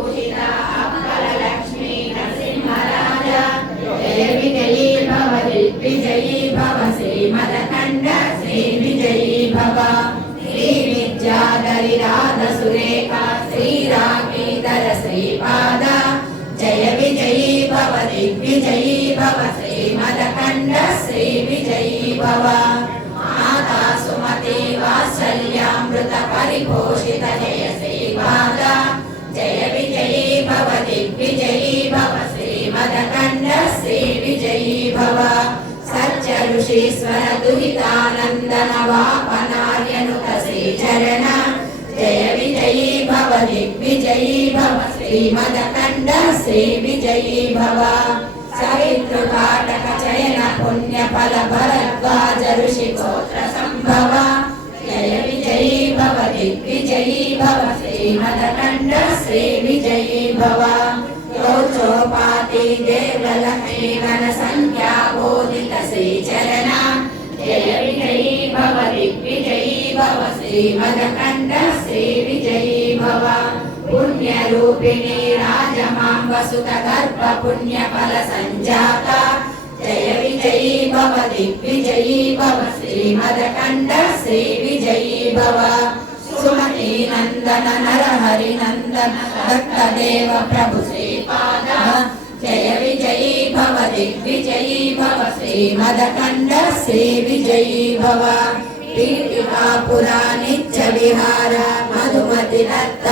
భూషిత అప్పల లక్ష్మీ నరసింహరాజ. జయ విజయీ భవ దిగ్విజయీ భవ శ్రీమదఖండ శ్రీ విజయీ భవ శ్రీ విద్యాధరి రాధ సురేఖ శ్రీరామీధర శ్రీపాద జయ భవ దిగ్విజయీ భవ శ్రీమదఖండ శ్రీ విజయీ భవ సత్య ఋషీశ్వర దుహితానందన వాపనార్యనుత శ్రీచరణ జయ విజయీ భవ దిగ్విజయీ భవ శ్రీమదఖండ శ్రీ విజయీ భవ సవితృకాటక చయన పుణ్య ఫల భరద్వాజ శ్రీమదఖండ శ్రీ విజయీ భవ. లోచోపాతి దేవలక్ష్మీ గణ సంఖ్యా బోధిత శ్రీచరణ. జయ విజయీ భవ దిగ్విజయీ భవ శ్రీమదఖండ శ్రీ విజయీ భవ. పుణ్యరూపిణి రాజమాంబ సుత గర్భ పుణ్య ఫల సంజాత. జయ విజయీ భవ దిగ్విజయీ భవ శ్రీమదఖండ శ్రీ విజయీ భవ సుమతి నందన నరహరి నందన దత్తదేవ ప్రభు శ్రీపాద జయ విజయీ భవ దిగ్విజయీ భవ శ్రీమదఖండ శ్రీ విజయీ భవ పీఠికాపురా నిత్య విహార మధుమతి దత్త